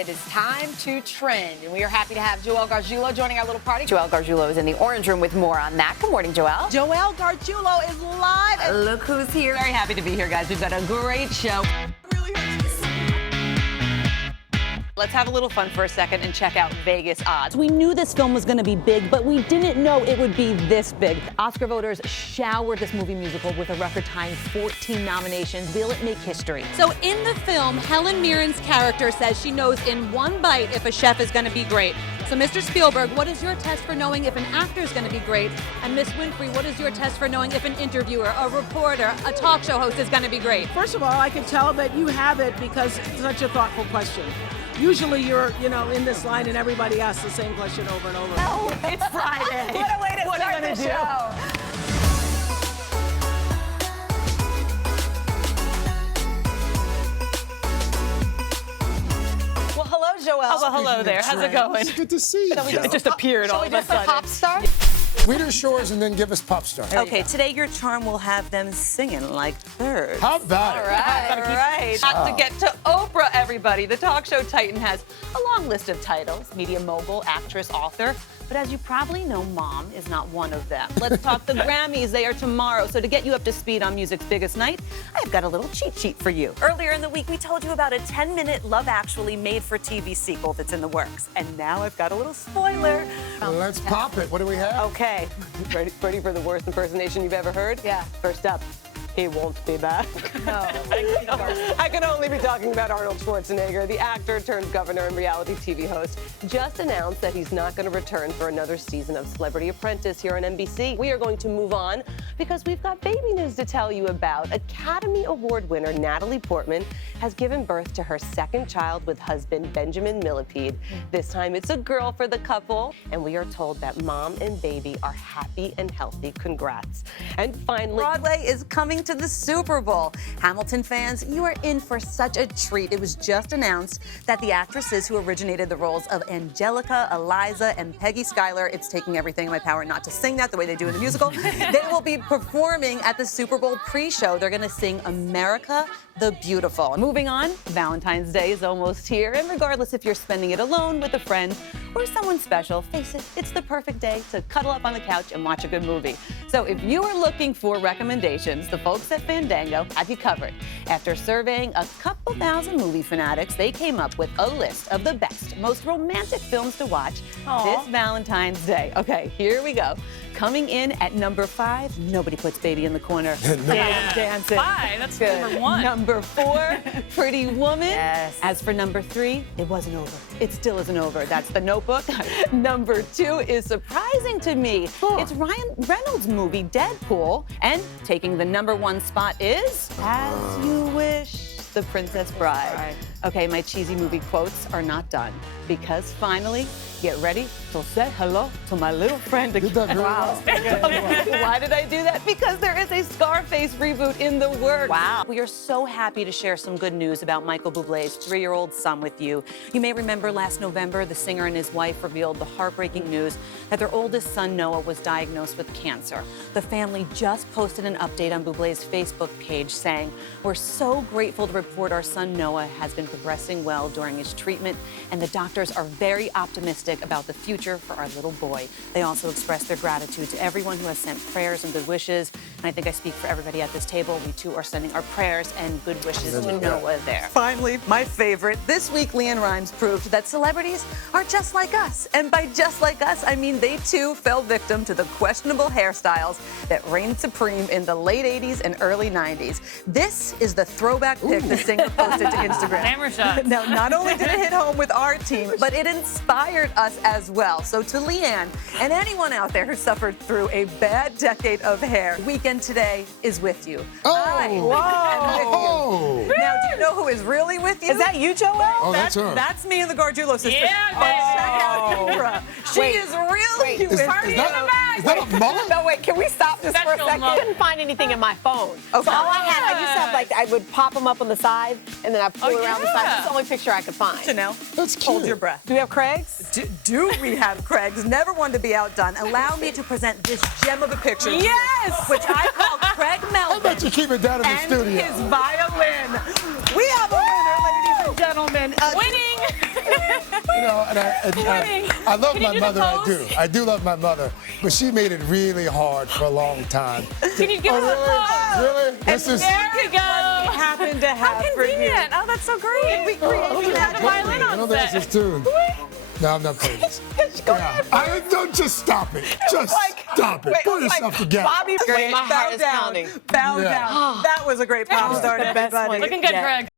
It is time to trend, and we are happy to have Joelle Garguilo joining our little party. Joelle Garguilo is in the Orange Room with more on that. Good morning, Joelle. Joelle Garguilo is live. Look who's here. Very happy to be here, guys. We've got a great show. Let's have a little fun for a second and check out Vegas odds. We knew this film was going to be big, but we didn't know it would be this big. Oscar voters showered this movie musical with a record-tying 14 nominations. Will it make history? So in the film, Helen Mirren's character says she knows in one bite if a chef is going to be great. So Mr. Spielberg, what is your test for knowing if an actor is going to be great? And Miss Winfrey, what is your test for knowing if an interviewer, a reporter, a talk show host is going to be great? First of all, I can tell that you have it because it's such a thoughtful question. Usually you're, in this line and everybody asks the same question over and over. Oh, it's Friday. What a way to start the show. Well, hello, Joelle. Oh, well, hello there. How's it going? It's good to see you. It just appeared all of a sudden. Pop star? Rita Shores and then give us pop star. Okay, today your charm will have them singing like birds. How about it? All right. Got to get to Oprah, everybody. The talk show titan has a long list of titles: media mogul, actress, author. But as you probably know, Mom is not one of them. Let's talk the Grammys. They are tomorrow. So to get you up to speed on music's biggest night, I've got a little cheat sheet for you. Earlier in the week, we told you about a 10-minute Love Actually made-for-TV sequel that's in the works. And now I've got a little spoiler. Well, let's pop it. What do we have? Okay, ready for the worst impersonation you've ever heard? Yeah. First up, he won't be back. No. I can only be talking about Arnold Schwarzenegger, the actor turned governor and reality TV host, just announced that he's not going to return for another season of Celebrity Apprentice here on NBC. We are going to move on because we've got baby news to tell you about. Academy Award winner Natalie Portman has given birth to her second child with husband Benjamin Millipede. This time it's a girl for the couple, and we are told that mom and baby are happy and healthy. Congrats. And finally, Broadway is coming to the Super Bowl. Hamilton fans, you are in for such a treat. It was just announced that the actresses who originated the roles of Angelica, Eliza, and Peggy Schuyler, it's taking everything in my power not to sing that the way they do in the musical, they will be performing at the Super Bowl pre-show. They're going to sing America the Beautiful. Moving on, Valentine's Day is almost here, and regardless if you're spending it alone with a friend or someone special, face it, it's the perfect day to cuddle up on the couch and watch a good movie. So if you are looking for recommendations, the folks at Fandango have you covered. After surveying a couple thousand movie fanatics, they came up with a list of the best, most romantic films to watch this Valentine's Day. Okay, here we go. Coming in at number 5, nobody puts Baby in the Corner. Dancing. 5, that's Good. number 1. Number 4, Pretty Woman. Yes. As for number 3, it wasn't over. It still isn't over. That's The Notebook. Number 2 is surprising to me. It's Ryan Reynolds' movie Deadpool. And taking the number 1 spot is As You Wish, The Princess Bride. Okay, my cheesy movie quotes are not done because finally, get ready to say hello to my little friend again. Did that very well. Why did I do that? Because there is a Scarface reboot in the works. Wow. We are so happy to share some good news about Michael Bublé's 3-year-old son with you. You may remember last November, the singer and his wife revealed the heartbreaking news that their oldest son, Noah, was diagnosed with cancer. The family just posted an update on Bublé's Facebook page saying, "We're so grateful to report our son, Noah, has been progressing well during his treatment, and the doctors are very optimistic about the future for our little boy." They also expressed their gratitude to everyone who has sent prayers and good wishes. And I think I speak for everybody at this table. We too are sending our prayers and good wishes to Noah there. Finally, my favorite. This week, Leanne Rimes proved that celebrities are just like us. And by just like us, I mean they too fell victim to the questionable hairstyles that reigned supreme in the late 80s and early 90s. This is the throwback pic the singer posted to Instagram. Camera shots. Now, not only did it hit home with our team, but it inspired us as well. So to Leanne and anyone out there who suffered through a bad decade of hair, Weekend Today is with you. Hi. Oh! Now, do you know who is really with you? Is that you, Joelle? Oh, that's her. That's me and the Garguilo sisters. Yeah, Check out Kira. She is really Is that a mullet? No, wait, can we stop this for a Special second? I moment. couldn't find anything in my phone. Okay. So all I used to have, like, I would pop them up on the side, and then I pull it around the side. yeah. That's the only picture I could find. Chanel, That's cute. hold your breath. Do we have Craig's? Do we have Craig's? Never one to be outdone. Allow me to present this gem of a picture. Yes! Which I call Craig How Melvin about you keep it down in the and studio? his violin. We have a winner, ladies and gentlemen. Winning! You know, and I love Can you my do the mother. I pose? do. I do love my mother, but she made it really hard for a long time. Can you give us a pose? Really? This is. There we go. Happen to have for you. Convenient. Oh, that's so great. Can we create that violin I know on the set? answers too. No, I'm not playing this. Yeah. Don't just stop it. Just stop it. Pull yourself together. Bobby, Great. My heart is pounding. Bow Yeah. down. That was a great pop start, everybody. Looking good, Greg.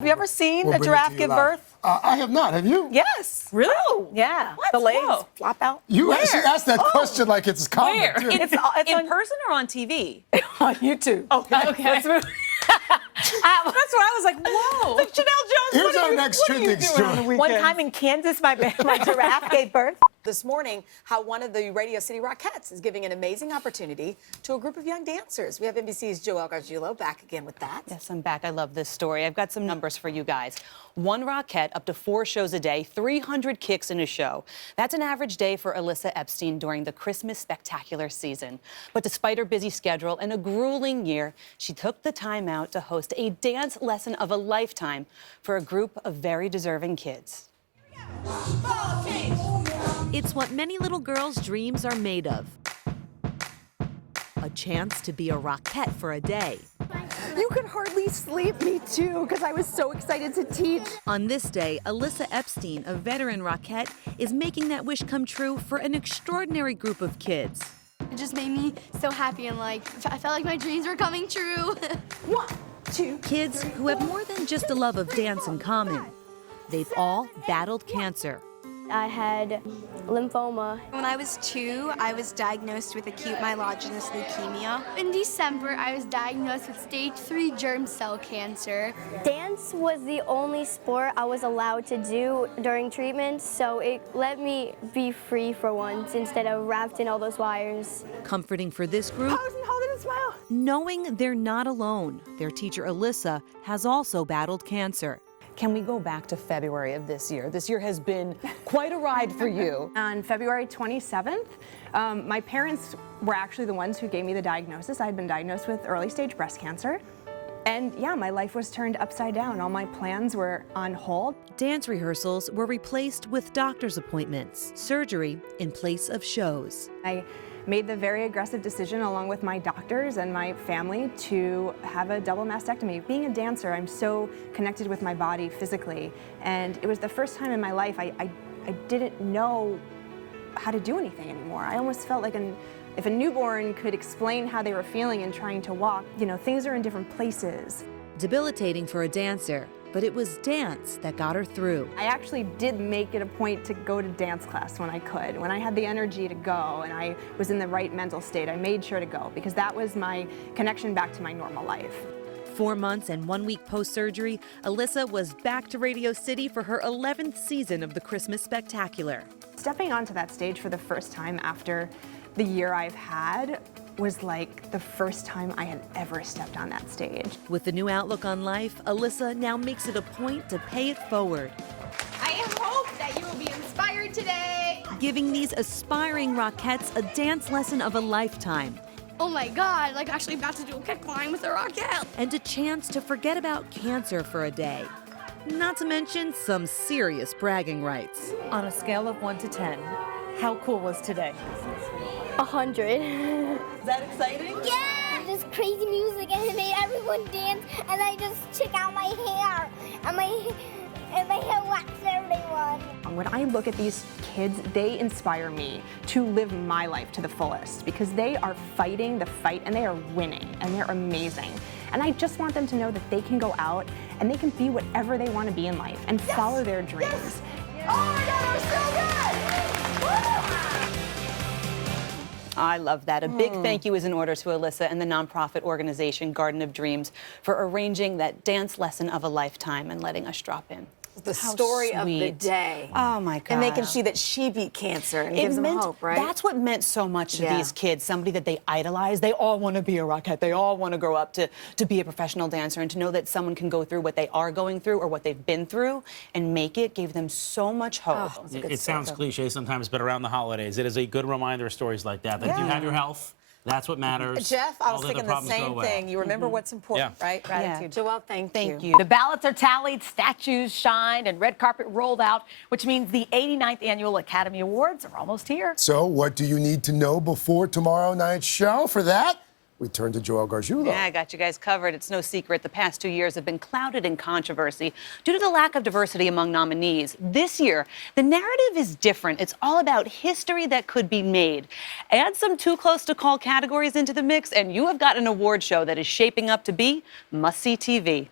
Have you ever seen We'll a bring it giraffe to you give live. birth? I have not. Have you? Yes. Really? Yeah. What? The legs Whoa. flop out. You actually asked that question like it's common. Where? too. It's in on- person or on TV? On YouTube. Okay. Let's move. That's what I was like, whoa. Like, Janelle Jones, Here's what are our you, next what are you trending doing on the story. weekend? One time in Kansas, my giraffe gave birth. This morning, how one of the Radio City Rockettes is giving an amazing opportunity to a group of young dancers. We have NBC's Joelle Garguilo back again with that. Yes, I'm back. I love this story. I've got some numbers for you guys. One Rockette, up to 4 shows a day, 300 kicks in a show. That's an average day for Alyssa Epstein during the Christmas Spectacular season. But despite her busy schedule and a grueling year, she took the time out to host a dance lesson of a lifetime for a group of very deserving kids. It's what many little girls' dreams are made of. A chance to be a Rockette for a day. You could hardly sleep, me too, because I was so excited to teach. On this day, Alyssa Epstein, a veteran Rockette, is making that wish come true for an extraordinary group of kids. It just made me so happy and like I felt like my dreams were coming true. 1, 2. Kids who have more than just a love of dance in common. They've all battled cancer. I had lymphoma. When I was 2, I was diagnosed with acute myelogenous leukemia. In December, I was diagnosed with stage 3 germ cell cancer. Dance was the only sport I was allowed to do during treatment, so it let me be free for once instead of wrapped in all those wires. Comforting for this group, Hold it and smile. knowing they're not alone. Their teacher, Alyssa, has also battled cancer. Can we go back to February of this year? This year has been quite a ride for you. On February 27th, my parents were actually the ones who gave me the diagnosis. I had been diagnosed with early stage breast cancer. And yeah, my life was turned upside down. All my plans were on hold. Dance rehearsals were replaced with doctor's appointments, surgery in place of shows. I made the very aggressive decision along with my doctors and my family to have a double mastectomy. Being a dancer, I'm so connected with my body physically, and it was the first time in my life I didn't know how to do anything anymore. I almost felt like if a newborn could explain how they were feeling and trying to walk, you know, things are in different places. Debilitating for a dancer, but it was dance that got her through. I actually did make it a point to go to dance class when I could. When I had the energy to go and I was in the right mental state, I made sure to go because that was my connection back to my normal life. 4 months and 1 week post-surgery, Alyssa was back to Radio City for her 11th season of the Christmas Spectacular. Stepping onto that stage for the first time after the year I've had was like the first time I had ever stepped on that stage. With the new outlook on life, Alyssa now makes it a point to pay it forward. I hope that you will be inspired today. Giving these aspiring Rockettes a dance lesson of a lifetime. Oh my God, like actually about to do a kick line with a Rockette. And a chance to forget about cancer for a day. Not to mention some serious bragging rights. On a scale of 1 to 10, how cool was today? 100. Is that exciting? Yeah! This crazy music and it made everyone dance and I just check out my hair and my hair waxed everyone. When I look at these kids, they inspire me to live my life to the fullest because they are fighting the fight and they are winning and they're amazing. And I just want them to know that they can go out and they can be whatever they want to be in life and follow their dreams. Yes. Oh my God, we're so good! I love that. A big thank you is in order to Alyssa and the nonprofit organization Garden of Dreams for arranging that dance lesson of a lifetime and letting us drop in. The How story of the sweet. day. Oh my God. And they can see that she beat cancer and gives them hope, right? That's what meant so much to Yeah. these kids, somebody that they idolize. They all want to be a Rockette. They all want to grow up to be a professional dancer, and to know that someone can go through what they are going through or what they've been through and make it gave them so much hope. It sounds cliche sometimes, but around the holidays, it is a good reminder of stories like that. That you have your health, That's what matters. Jeff, I All was the other thinking the problems go same away. thing. You remember what's important, right? Gratitude. Joelle, thank you. The ballots are tallied, statues shined, and red carpet rolled out, which means the 89th Annual Academy Awards are almost here. So what do you need to know before tomorrow night's show? For that, we turn to Joelle Garguilo. Yeah, I got you guys covered. It's no secret the past 2 years have been clouded in controversy due to the lack of diversity among nominees. This year, the narrative is different. It's all about history that could be made. Add some too close to call categories into the mix, and you have got an award show that is shaping up to be must-see TV.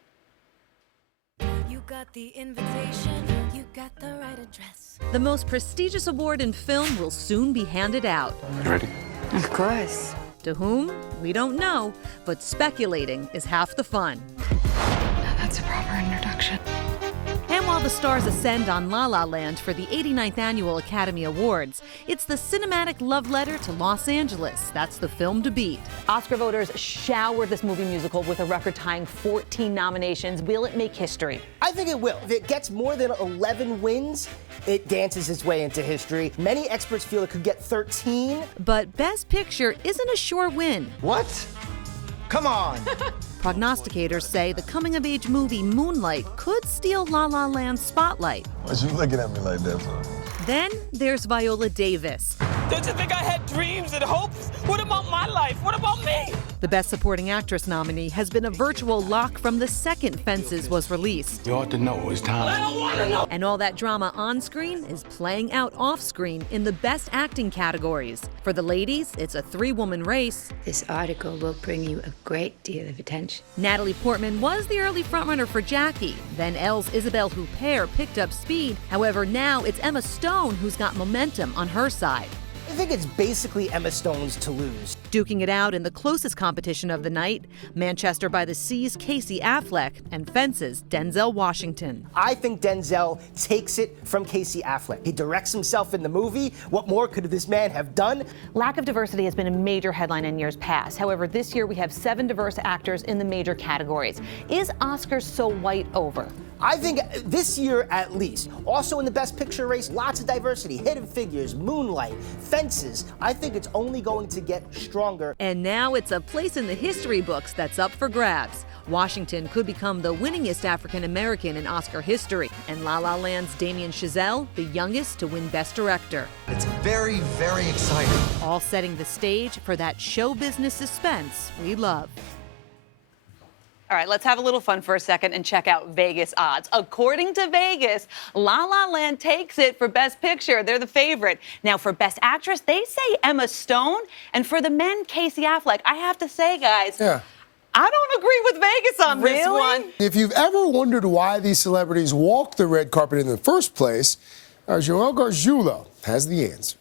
You got the invitation, you got the right address. The most prestigious award in film will soon be handed out. You ready? Of course. To whom? We don't know, but speculating is half the fun. That's a proper introduction. And while the stars ascend on La La Land for the 89th Annual Academy Awards, it's the cinematic love letter to Los Angeles. That's the film to beat. Oscar voters showered this movie musical with a record-tying 14 nominations. Will it make history? I think it will. If it gets more than 11 wins, it dances its way into history. Many experts feel it could get 13. But Best Picture isn't a sure win. What? Come on. Prognosticators say the coming-of-age movie Moonlight could steal La La Land's spotlight. What you looking at me like that for? Then there's Viola Davis. Don't you think I had dreams and hopes? What about my life? What about me? The Best Supporting Actress nominee has been a virtual lock from the second Fences was released. You ought to know it's time. I don't want to know. And all that drama on screen is playing out off screen in the Best Acting categories. For the ladies, it's a 3-woman race. This article will bring you a great deal of attention. Natalie Portman was the early frontrunner for Jackie. Then Elle's Isabelle Huppert picked up speed. However, now it's Emma Stone who's got momentum on her side. I think it's basically Emma Stone's to lose. Duking it out in the closest competition of the night, Manchester by the Sea's Casey Affleck and Fences' Denzel Washington. I think Denzel takes it from Casey Affleck. He directs himself in the movie. What more could this man have done? Lack of diversity has been a major headline in years past. However, this year we have 7 diverse actors in the major categories. Is Oscars so white over? I think this year at least. Also in the Best Picture race, lots of diversity. Hidden Figures, Moonlight, Fences. I think it's only going to get stronger. And now it's a place in the history books that's up for grabs. Washington could become the winningest African American in Oscar history, and La La Land's Damien Chazelle, the youngest to win Best Director. It's very, very exciting. All setting the stage for that show business suspense we love. All right, let's have a little fun for a second and check out Vegas odds. According to Vegas, La La Land takes it for Best Picture. They're the favorite. Now, for Best Actress, they say Emma Stone. And for the men, Casey Affleck. I have to say, guys, I don't agree with Vegas on this one. If you've ever wondered why these celebrities walk the red carpet in the first place, Joelle Garguilo has the answer.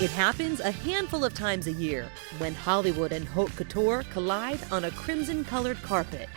It happens a handful of times a year when Hollywood and haute couture collide on a crimson-colored carpet.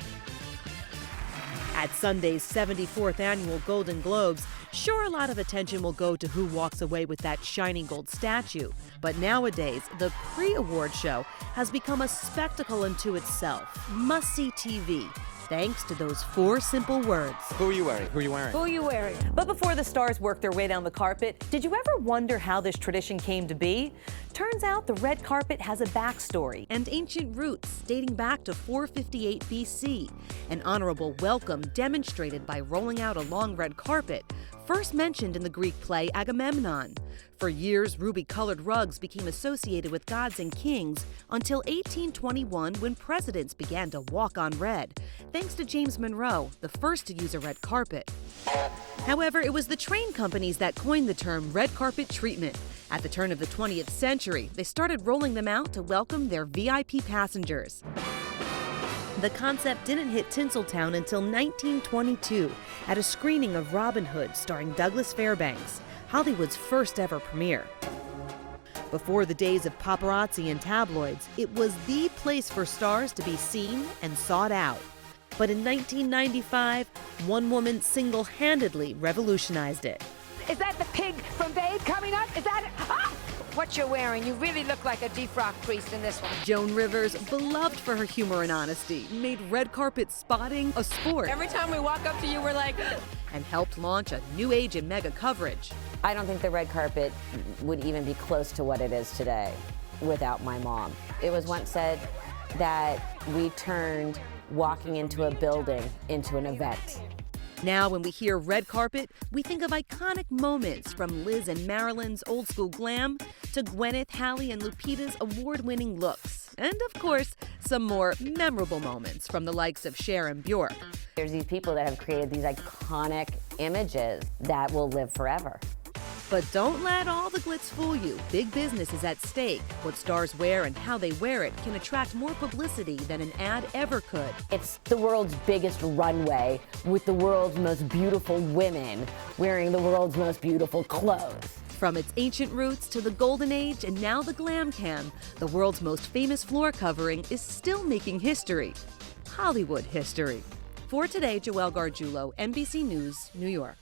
At Sunday's 74th annual Golden Globes, sure, a lot of attention will go to who walks away with that shiny gold statue. But nowadays, the pre-award show has become a spectacle unto itself. Must-see TV. Thanks to those 4 simple words. Who are you wearing? Who are you wearing? Who are you wearing? But before the stars work their way down the carpet, did you ever wonder how this tradition came to be? Turns out the red carpet has a backstory. And ancient roots dating back to 458 BC. An honorable welcome demonstrated by rolling out a long red carpet, first mentioned in the Greek play Agamemnon. For years, ruby-colored rugs became associated with gods and kings until 1821, when presidents began to walk on red, thanks to James Monroe, the first to use a red carpet. However, it was the train companies that coined the term red carpet treatment. At the turn of the 20th century, they started rolling them out to welcome their VIP passengers. The concept didn't hit Tinseltown until 1922 at a screening of Robin Hood starring Douglas Fairbanks, Hollywood's first ever premiere. Before the days of paparazzi and tabloids, it was the place for stars to be seen and sought out. But in 1995, one woman single-handedly revolutionized it. Is that the pig from Babe coming up? Is that it? Ah! What you're wearing, you really look like a defrocked priest in this one. Joan Rivers, beloved for her humor and honesty, made red carpet spotting a sport. Every time we walk up to you, we're like... and helped launch a new age in mega coverage. I don't think the red carpet would even be close to what it is today without my mom. It was once said that we turned walking into a building into an event. Now, when we hear red carpet, we think of iconic moments from Liz and Marilyn's old school glam to Gwyneth, Halle, and Lupita's award-winning looks. And of course, some more memorable moments from the likes of Cher and Bjork. There's these people that have created these iconic images that will live forever. But don't let all the glitz fool you. Big business is at stake. What stars wear and how they wear it can attract more publicity than an ad ever could. It's the world's biggest runway with the world's most beautiful women wearing the world's most beautiful clothes. From its ancient roots to the golden age and now the glam cam, the world's most famous floor covering is still making history. Hollywood history. For today, Joelle Garguilo, NBC News, New York.